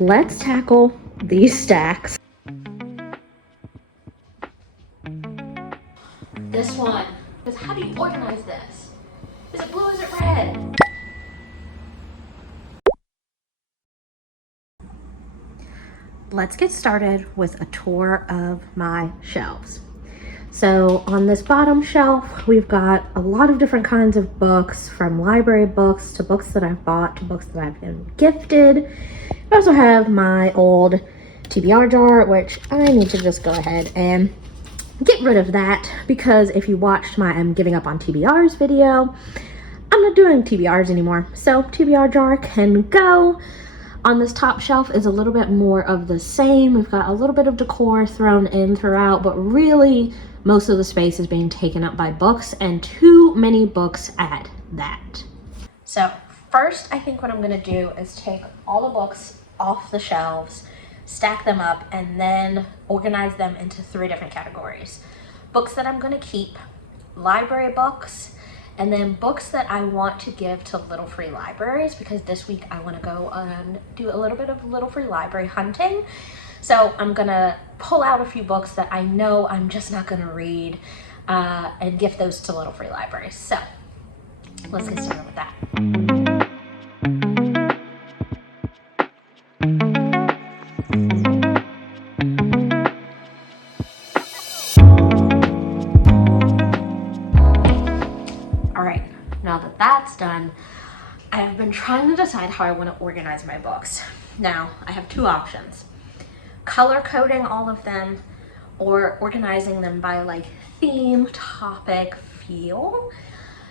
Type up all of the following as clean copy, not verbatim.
let's tackle these stacks. This one, because how do you organize this? Is it blue or is it red? Let's get started with a tour of my shelves. So on this bottom shelf, we've got a lot of different kinds of books, from library books to books that I've bought to books that I've been gifted. I also have my old TBR jar, which I need to just go ahead and get rid of that, because if you watched my I'm giving up on TBRs video, I'm not doing TBRs anymore. So TBR jar can go. On this top shelf is a little bit more of the same. We've got a little bit of decor thrown in throughout, but really most of the space is being taken up by books, and too many books at that. So first, I think what I'm gonna do is take all the books off the shelves, stack them up, and then organize them into 3 different categories. Books that I'm gonna keep, library books, and then books that I want to give to Little Free Libraries, because this week I want to go and do a little bit of Little Free Library hunting. So I'm gonna pull out a few books that I know I'm just not gonna read and gift those to Little Free Libraries. So let's get started with that. Now that that's done, I've been trying to decide how I want to organize my books. Now, I have 2 options. Color coding all of them, or organizing them by like theme, topic, feel,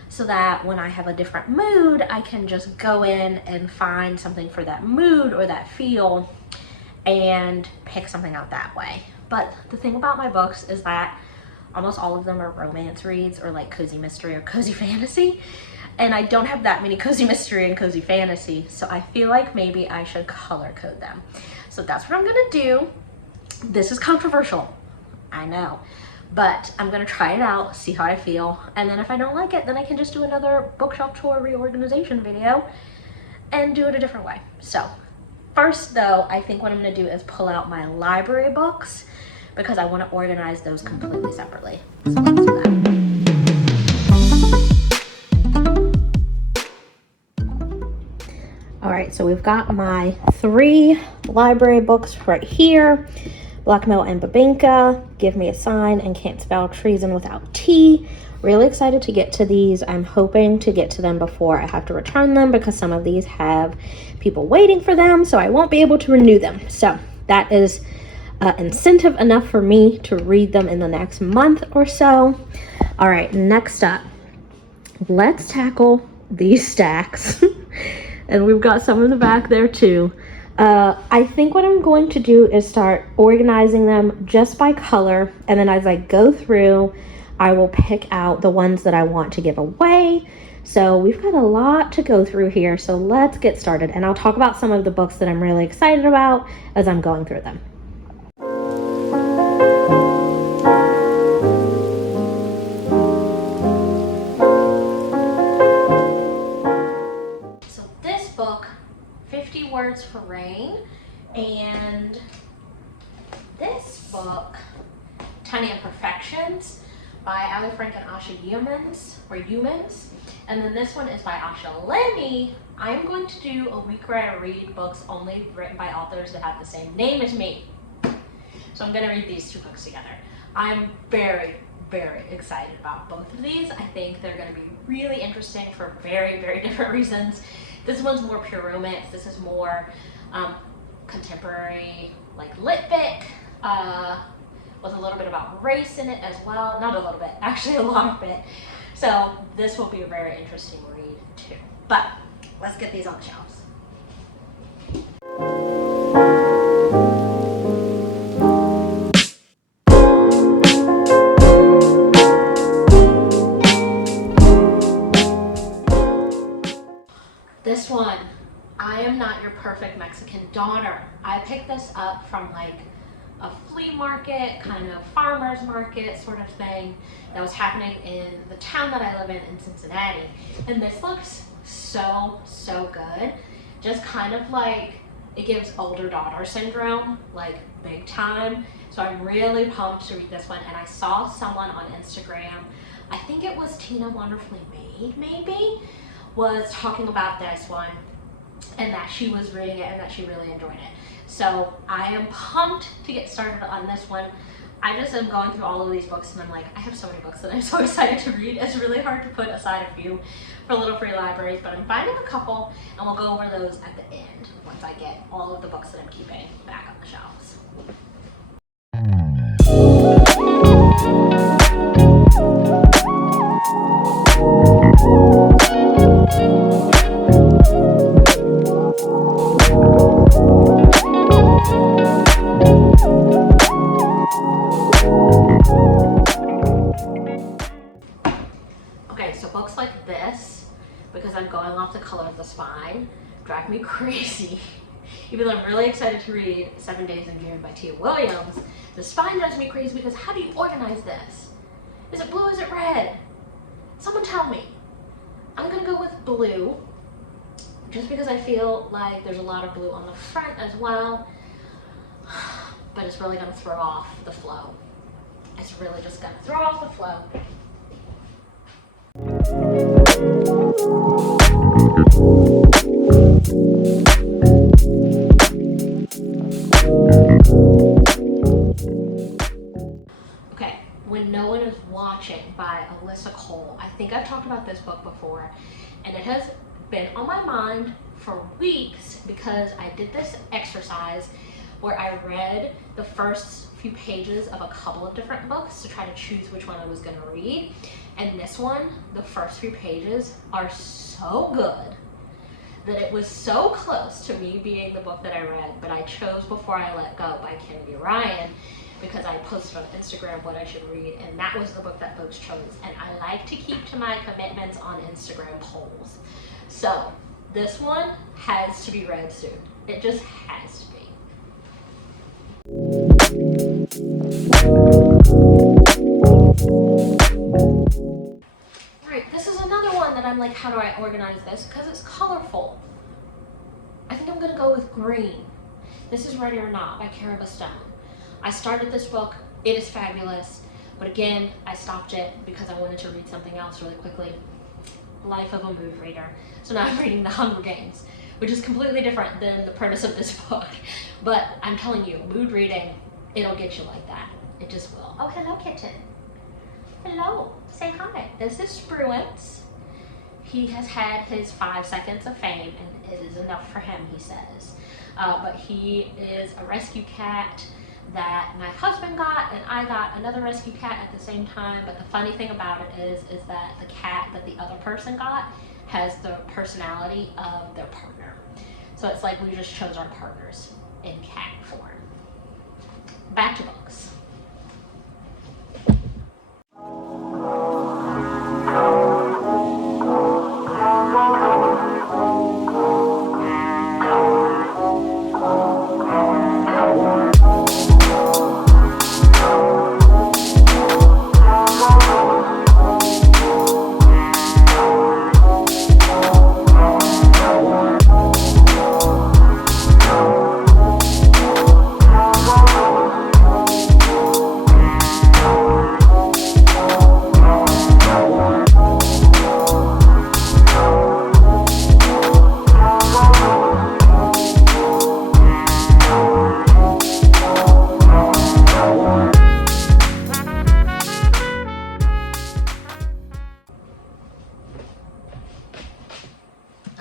so that when I have a different mood, I can just go in and find something for that mood or that feel and pick something out that way. But the thing about my books is that almost all of them are romance reads, or like cozy mystery or cozy fantasy. And I don't have that many cozy mystery and cozy fantasy, so I feel like maybe I should color code them. So that's what I'm gonna do. This is controversial, I know, but I'm gonna try it out, see how I feel, and then if I don't like it, then I can just do another bookshelf tour reorganization video and do it a different way. So first though, I think what I'm gonna do is pull out my library books, because I want to organize those completely separately. So let's do that. All right, so we've got my 3 library books right here. Blackmail and Babinka, Give Me a Sign, and Can't Spell Treason Without T. Really excited to get to these. I'm hoping to get to them before I have to return them, because some of these have people waiting for them, so I won't be able to renew them. So that is incentive enough for me to read them in the next month or so. All right, next up, let's tackle these stacks. And we've got some in the back there too. I think what I'm going to do is start organizing them just by color, and then as I go through, I will pick out the ones that I want to give away. So we've got a lot to go through here, so let's get started, and I'll talk about some of the books that I'm really excited about as I'm going through them. Book, 50 Words for Rain, and this book, Tiny Imperfections, by Ali Frank and Asha Humans, and then this one is by Asha Lenny. I'm going to do a week where I read books only written by authors that have the same name as me. So I'm going to read these 2 books together. I'm very, very excited about both of these. I think they're going to be really interesting for very, very different reasons. This one's more pure romance. This is more contemporary, like lit fic, with a little bit about race in it as well. Not a little bit, actually a lot of it. So this will be a very interesting read too. But let's get these on the shelves. This one, I Am Not Your Perfect Mexican Daughter. I picked this up from like a flea market, kind of farmer's market sort of thing that was happening in the town that I live in Cincinnati. And this looks so good. Just kind of like it gives older daughter syndrome, like big time. So I'm really pumped to read this one. And I saw someone on Instagram, I think it was Tina Wonderfully Made maybe, was talking about this one and that she was reading it and that she really enjoyed it. So I am pumped to get started on this one. I just am going through all of these books and I'm like, I have so many books that I'm so excited to read. It's really hard to put aside a few for little free libraries, but I'm finding a couple and we'll go over those at the end once I get all of the books that I'm keeping back on the shelves. Okay, so books like this, because I'm going off the color of the spine, drive me crazy. Even though I'm really excited to read 7 Days in June by Tia Williams, the spine drives me crazy because how do you organize this? Is it blue, is it red? Someone tell me. I'm gonna go with blue, just because I feel like there's a lot of blue on the front as well, but it's really gonna throw off the flow. It's really just gonna throw off the flow. Okay, When No One Is Watching by Alyssa Cole. I think I've talked about this book before, and it has been on my mind for weeks because I did this exercise where I read the first few pages of a couple of different books to try to choose which one I was going to read. And this one, the first few pages are so good that it was so close to me being the book that I read, but I chose Before I Let Go by Kennedy Ryan because I posted on Instagram what I should read, and that was the book that folks chose. And I like to keep to my commitments on Instagram polls. So this one has to be read soon. It just has to be. Right, this is another one that I'm like, how do I organize this? Because it's colorful. I think I'm gonna go with green. This is Ready or Not by Cara Stone. I started this book, it is fabulous, but again, I stopped it because I wanted to read something else really quickly. Life of a Mood Reader. So now I'm reading The Hunger Games, which is completely different than the premise of this book. But I'm telling you, mood reading, it'll get you like that. It just will. Oh, hello, kitten. Hello, say hi. This is Spruance. He has had his 5 seconds of fame, and it is enough for him, he says. But he is a rescue cat that my husband got, and I got another rescue cat at the same time. But the funny thing about it is that the cat that the other person got has the personality of their partner. So it's like we just chose our partners in cat form. Back to books.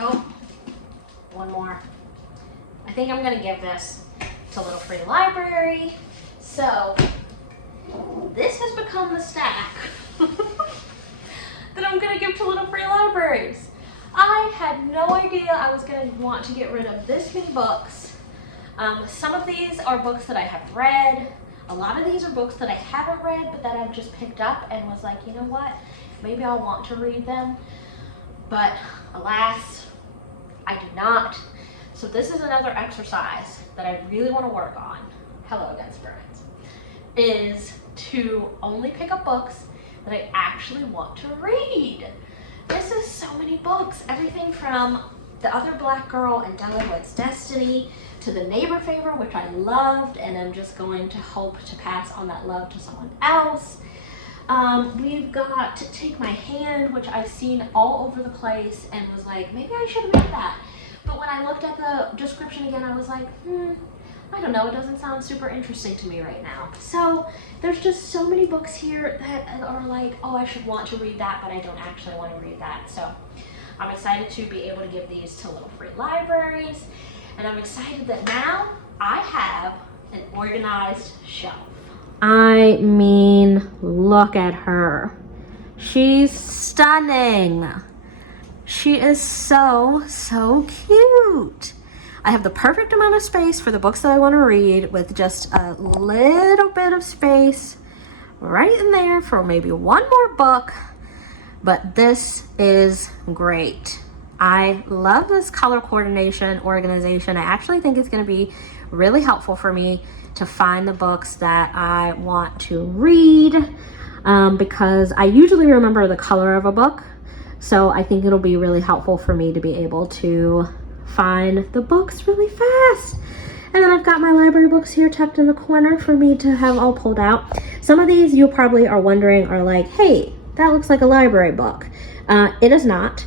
Oh, one more. I think I'm gonna give this to Little Free Library. So this has become the stack that I'm gonna give to Little Free Libraries. I had no idea I was gonna want to get rid of this many books. Some of these are books that I have read. A lot of these are books that I haven't read, but that I've just picked up and was like, you know what? Maybe I'll want to read them. But alas, I do not. So this is another exercise that I really want to work on. Hello again, Spirits. Is to only pick up books that I actually want to read. This is so many books. Everything from The Other Black Girl and Delicate Destiny, To the Neighbor Favor, which I loved, and I'm just going to hope to pass on that love to someone else. We've got Take My Hand, which I've seen all over the place and was like, maybe I should read that. But when I looked at the description again, I was like, I don't know, it doesn't sound super interesting to me right now. So there's just so many books here that are like, oh, I should want to read that, but I don't actually want to read that. So I'm excited to be able to give these to little free libraries. And I'm excited that now I have an organized shelf. I mean, look at her. She's stunning. She is so, so cute. I have the perfect amount of space for the books that I want to read, with just a little bit of space right in there for maybe one more book. But this is great. I love this color coordination organization. I actually think it's going to be really helpful for me to find the books that I want to read, because I usually remember the color of a book. So I think it'll be really helpful for me to be able to find the books really fast. And then I've got my library books here tucked in the corner for me to have all pulled out. Some of these you probably are wondering are like, hey, that looks like a library book. It is not.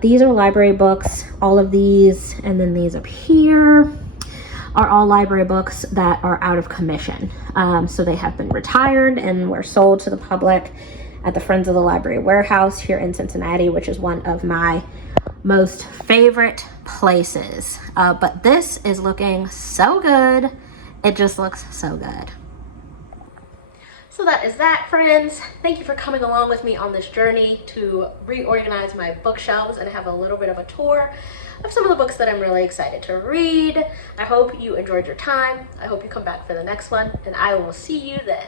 These are library books. All of these, and then these up here, are all library books that are out of commission. So they have been retired and were sold to the public at the Friends of the Library Warehouse here in Cincinnati, which is one of my most favorite places. But this is looking so good. It just looks so good. So that is that, friends. Thank you for coming along with me on this journey to reorganize my bookshelves and have a little bit of a tour of some of the books that I'm really excited to read. I hope you enjoyed your time. I hope you come back for the next one, and I will see you then.